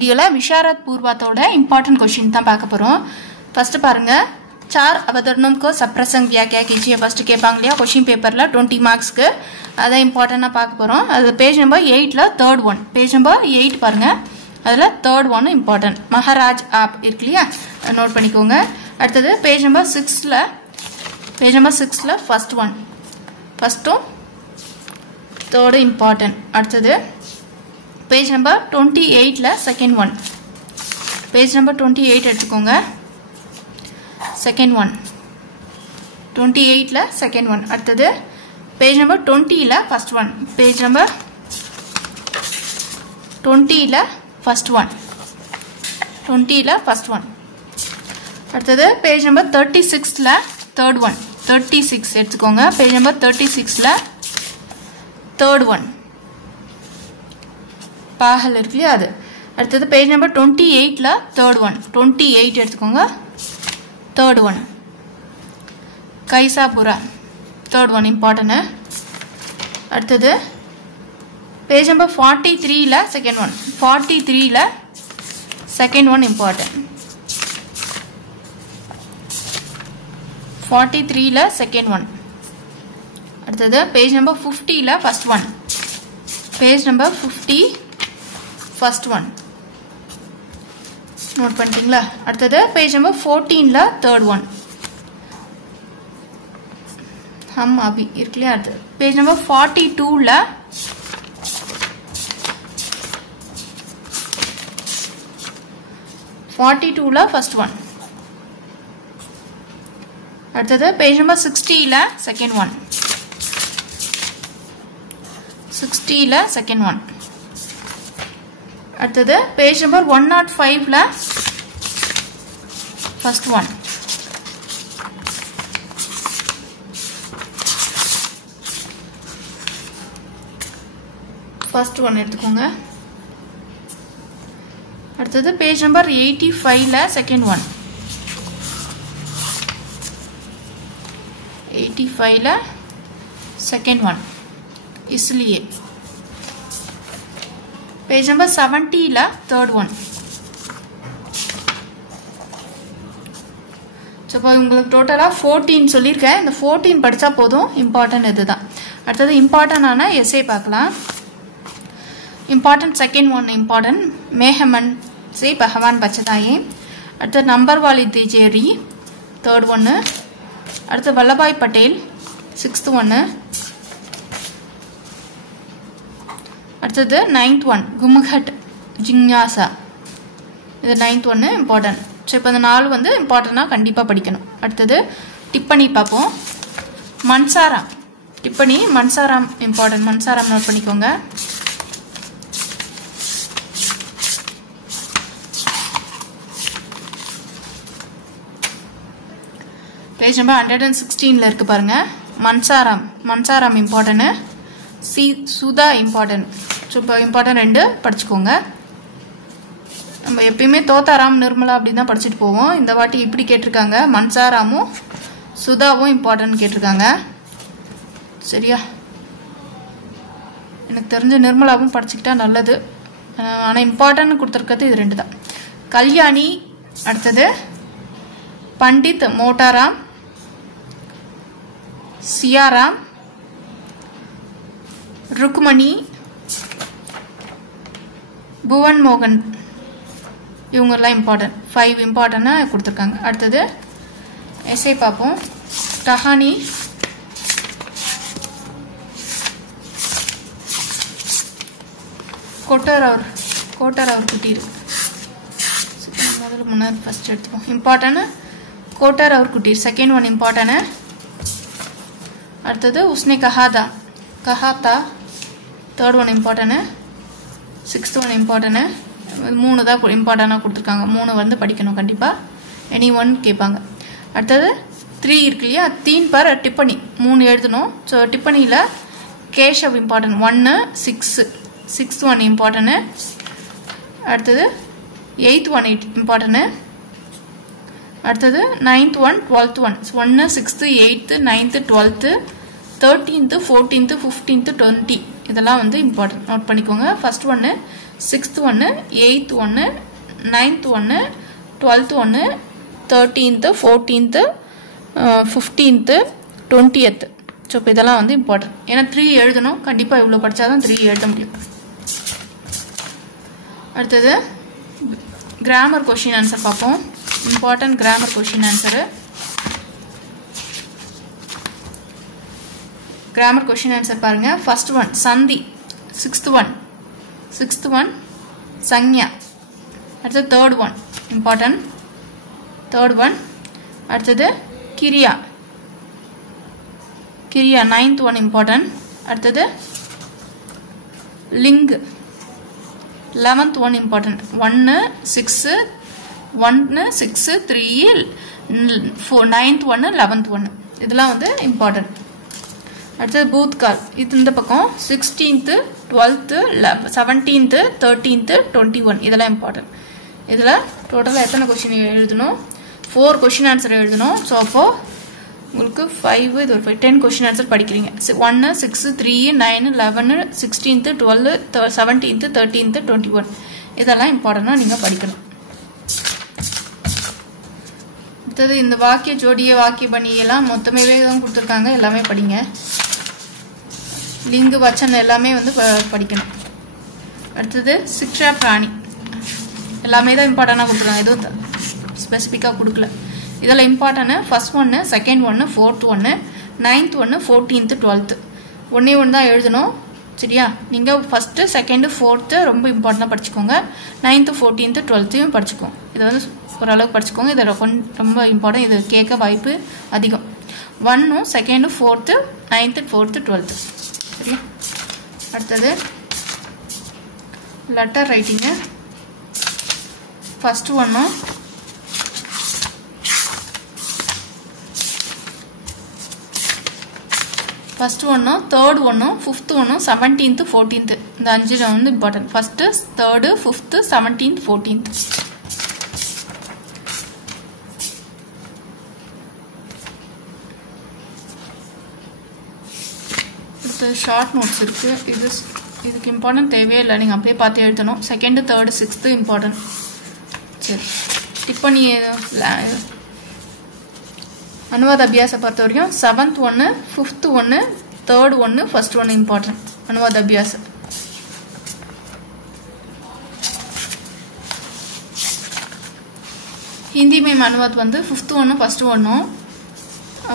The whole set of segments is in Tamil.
வீடியோல विशारद पूर्वातोட इंपॉर्टेंट क्वेश्चन தான் பார்க்க போறோம். फर्स्ट பாருங்க, चार अवतरणों को सप्रसंग व्याख्या कीजिए. फर्स्ट கேட்பாங்க இல்லையா क्वेश्चन பேப்பர்ல 20 மார்க்ஸ்க்கு. அத இம்பார்ட்டன்ட்டா பார்க்க போறோம். அது பேஜ் நம்பர் 8ல थर्ड वन. பேஜ் நம்பர் 8 பாருங்க. அதுல थर्ड वन இம்பார்ட்டன்ட். மகாராஜ் ஆப் இருக்கு இல்லையா? நோட் பண்ணிக்கோங்க. அடுத்து பேஜ் நம்பர் 6ல ஃபர்ஸ்ட் वन. ஃபர்ஸ்டும் थर्ड இம்பார்ட்டன்ட். அடுத்து पेज नंबर 28 ला सेकंड वन. पेज नंबर 28 எடுத்துக்கோங்க. सेकंड वन 28 ला सेकंड वन. அடுத்து पेज नंबर 20 ला फर्स्ट वन. पेज नंबर 20 ला फर्स्ट वन. 20 ला फर्स्ट वन. அடுத்து पेज नंबर 36 ला थर्ड वन. 36 எடுத்துக்கோங்க. पेज नंबर 36 ला थर्ड वन. பாகல் இருக்கு இல்லையா அது. அடுத்தது பேஜ் நம்பர் 28ல थर्ड वन. 28 எடுத்துக்கோங்க. Third one. கைசாபுரா थर्ड वन இம்பார்ட்டன்ட். அடுத்தது பேஜ் நம்பர் 43ல செகண்ட் वन. 43ல செகண்ட் वन இம்பார்ட்டன்ட். 43ல செகண்ட் वन. அடுத்தது பேஜ் நம்பர் 50ல first one. Page number 50 first one note பண்ணிட்டீங்களா? அடுத்து पेज नंबर 14 ல थर्ड वन. हम अभी இருக்குல. அடுத்து पेज नंबर 42 ல 42 ல फर्स्ट वन. அடுத்து पेज नंबर 60 ல सेकंड वन. 60 ல सेकंड वन. அடுத்து பேஜ் நம்பர் 105 ல ஃபர்ஸ்ட் वन. ஃபர்ஸ்ட் वन எடுத்துக்கோங்க. அடுத்து பேஜ் நம்பர் 85 ல செகண்ட் वन. 85 ல செகண்ட் वन. इसलिए पेज नंबर 70 ला थर्ड वन. இப்போ உங்களுக்கு டோட்டலா 14 சொல்லிருக்கேன். இந்த 14 படிச்சா போதும். இம்பார்ட்டன்ட் இதுதான். அடுத்து இம்பார்ட்டன்ட் ஆன எஸ்ஏ பார்க்கலாம். Important second one important. மேஹமன் से भगवान बचताए. அடுத்து नंबर वाली दीजिए री थर्ड वन. அடுத்து वल्लभाई पटेल सिक्स्थ वन. அடுத்து 9th वन गुमघट जिज्ञासा. இது 9th वन இம்பார்ட்டன்ட். சோ இப்போ இந்த நாலு வந்து இம்பார்ட்டன்ட்டா கண்டிப்பா படிக்கணும். அடுத்து டிப்பனி பாப்போம். மன்சாராம் டிப்பனி மன்சாராம் இம்பார்ட்டன்ட். மன்சாராம் நோட் பண்ணிக்கோங்க. பேஜ் நம்பர் 116 ல இருக்கு பாருங்க. மன்சாராம் இம்பார்ட்டன்ட். சி சுதா இம்பார்ட்டன்ட். ஸோ இப்போ இம்பார்ட்டன்ட் ரெண்டு படிச்சுக்கோங்க. நம்ம எப்பயுமே தோத்தாராம் நிர்மலா அப்படின்னு தான் படிச்சுட்டு போவோம். இந்த வாட்டி இப்படி கேட்டிருக்காங்க. மன்சாராமும் சுதாவும் இம்பார்ட்டன்ட் கேட்டிருக்காங்க. சரியா? எனக்கு தெரிஞ்ச நிர்மலாவும் படிச்சுக்கிட்டா நல்லது. ஆனால் இம்பார்ட்டன்ட் கொடுத்துருக்கிறது இது ரெண்டு தான். கல்யாணி. அடுத்தது பண்டித் மோட்டாராம், சியாராம், रुक्मणी, भुवन मोहन. இவங்கெல்லாம் இம்பார்ட்டன்ட். 5 இம்பார்ட்டன்ட்டா கொடுத்துருக்காங்க. அடுத்தது எஸ்ஏ பார்ப்போம். கஹானி. கோட்டர் और कुटीर. முதல்ல முன்னாடி ஃபர்ஸ்ட் எடுத்துப்போம். இம்பார்ட்டன்ட் कोटर और कुटीर सेकंड वन इम्पोर्टेंट है. அடுத்தது उसने कहा था थर्ड वन इम्पोर्टेंट है. सिक्स्थ वन इम्पोर्टेंट है. மூணு தான் இம்பார்ட்டன்ட்டா கொடுத்துருக்காங்க. மூணு வந்து படிக்கணும் கண்டிப்பா. எனி ஒன் கேட்பாங்க. அடுத்தது 3 இருக்கு இல்லையா? 3 पर टिप्पणी 3 எழுதணும். ஸோ டிப்பணியில் Keshav important. 1 6 6th one important. அடுத்தது 8th वन इम्पोर्टेंट. அடுத்தது 9th one 12th one. 1 6th 8th 9th 12th 13th 14th 15th 20 இதெல்லாம் வந்து இம்பார்ட்டன்ட். நோட் பண்ணிக்கோங்க. ஃபர்ஸ்ட் ஒன்று 6th ஒன்று, 8th ஒன்று, 9th ஒன்று, 12th ஒன்று, 13th, 14th, 15th, 20th. So இப்போ இதெல்லாம் வந்து இம்பார்ட்டன்ட். ஏன்னா 3 எழுதணும், கண்டிப்பாக இவ்வளோ படித்தா தான் 3 எழுத முடியும். அடுத்தது கிராமர் கொஷின் ஆன்சர் பார்ப்போம். Important grammar question answer. Grammar question answer பாருங்க. ஃபர்ஸ்ட் ஒன் சந்தி, 6th ஒன் சங்யா. அடுத்தது third one important, third one. அடுத்தது கிரியா, 9th ஒன் இம்பார்ட்டன்ட். அடுத்தது link, 11th one important. 1, 6, 3, 4, 9th ஒன்று, 11th ஒன்று, இதெல்லாம் வந்து இம்பார்ட்டன்ட். அடுத்தது பூத்கால், இது இந்த பக்கம் 16th, 12th, 17th, 13th, 21, இதெல்லாம் இம்பார்ட்டன்ட். இதில் டோட்டலாக எத்தனை கொஷின் எழுதணும்? 4 கொஷின் ஆன்சர் எழுதணும். ஸோ அப்போது உங்களுக்கு 5, இது ஒரு 10 கொஷின் ஆன்சர் படிக்கிறீங்க. 1, 6, 3, 9, 11, 16th, 12, 17th, 13th, 21, இதெல்லாம் இம்பார்ட்டண்டாக நீங்கள் படிக்கணும். அடுத்தது இந்த வாக்கிய ஜோடிய வாக்கிய பணியெல்லாம் மொத்தமே தான் கொடுத்துருக்காங்க, எல்லாமே படிங்க. லிங்கு வச்சன் எல்லாமே வந்து படிக்கணும். அடுத்தது சிக்ஷா பிராணி, எல்லாமே தான் இம்பார்ட்டண்டாக கொடுத்துருக்காங்க, எதுவும் ஸ்பெசிஃபிக்காக கொடுக்கல. இதில் இம்பார்ட்டன்ட் ஃபர்ஸ்ட் ஒன்று, செகண்ட் ஒன்று, 4th ஒன்று, 9th ஒன்று, 14th, 12th, ஒன்றே ஒன்று தான் எழுதணும். சரியா? நீங்கள் ஃபஸ்ட்டு, செகண்டு, 4th ரொம்ப இம்பார்ட்டண்டாக படிச்சுக்கோங்க. 9th, 14th, 12th படிச்சுக்கோங்க. இதை வந்து ஓரளவுக்கு படிச்சுக்கோங்க. இதை ரொம்ப இம்பார்ட்டன்ட், இது கேட்க வாய்ப்பு அதிகம். 1, 2, 4th, 9th, 4th, 12th. சரியா? அடுத்தது லெட்டர் ரைட்டிங்கு. ஃபர்ஸ்ட் ஒன்றும் தேர்ட் ஒன்றும் 5th ஒன்றும் 17th 14th, இந்த 5 வந்து important. First, third, 5th, 17th, 14th. அடுத்து ஷார்ட் நோட்ஸ் இருக்குது. இதுக்கு இம்பார்ட்டன்ட் தேவையே இல்லை, நீங்கள் அப்படியே பார்த்து எழுதணும். Second, third, 6th important. சரி, டிப்பனி அனுவாத அபியாசை பொறுத்த வரைக்கும் 7th ஒன்று, 5th ஒன்று, 3rd ஒன்று, 1st ஒன்று இம்பார்ட்டன்ட். அனுவாத அபியாசம். ஹிந்தி மேம் அனுவாத் வந்து 5th ஒன்று, 1st ஒன்றும்.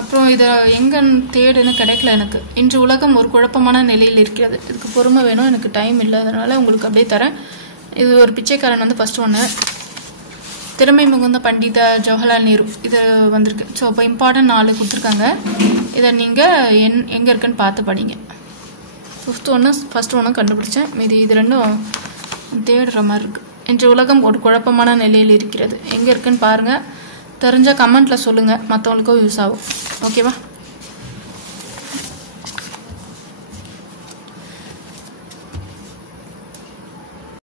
அப்புறம் இதை எங்கன்னு தேடுன்னு கிடைக்கல எனக்கு. இன்று உலகம் ஒரு குழப்பமான நிலையில் இருக்கிறது. இதுக்கு பொறுமை வேணும், எனக்கு டைம் இல்லை, அதனால் உங்களுக்கு அப்படியே தரேன். இது ஒரு பிச்சைக்காரன் வந்து 1st ஒன்று. திறமை மிகுந்த பண்டித ஜவஹர்லால் நேரு, இது வந்திருக்கு. ஸோ அப்போ இம்பார்ட்டன்ட் 4 கொடுத்துருக்காங்க. இதை நீங்கள் எங்கே இருக்குன்னு பார்த்து படிங்க. 5th ஒன்று, 1st ஒன்று கண்டுபிடிச்சேன். இது ரெண்டும் தேடுற மாதிரி இருக்குது. இன்று உலகம் ஒரு குழப்பமான நிலையில் இருக்கிறது, எங்கே இருக்குன்னு பாருங்கள். தெரிஞ்சால் கமெண்ட்டில் சொல்லுங்கள், மற்றவங்களுக்கும் யூஸ் ஆகும். ஓகேவா?